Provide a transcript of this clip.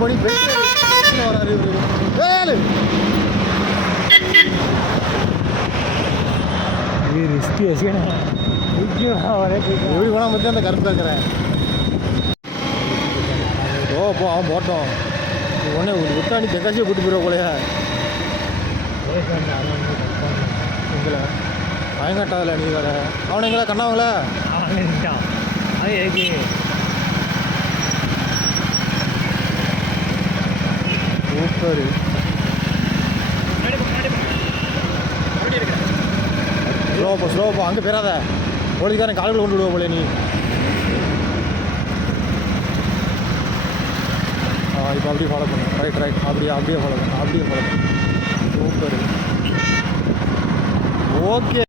படி வராரு வேலு ரிஸ்க் எப்படி வேணாம் பற்றி அந்த கருத்து இருக்கிறேன். ஓ போ அவன் போட்டோம் உடனே விட்டாண்டி தெக்காச்சியை கூட்டு போயிடுவோம் போலையா எங்களை பயங்கட்டாதில்ல நீ வேற அவனை எங்களா கண்ணாவங்களா சூப்பர் ஸ்லோப்பா அங்கே போயிடாத போலீஸ்காரன் கால்கள் கொண்டு விடுவோம் போல நீ. இப்போ அப்படியே ஃபாலோ பண்ணு ரைட் அப்படியே ஃபாலோ பண்ணு சூப்பர் ஓகே.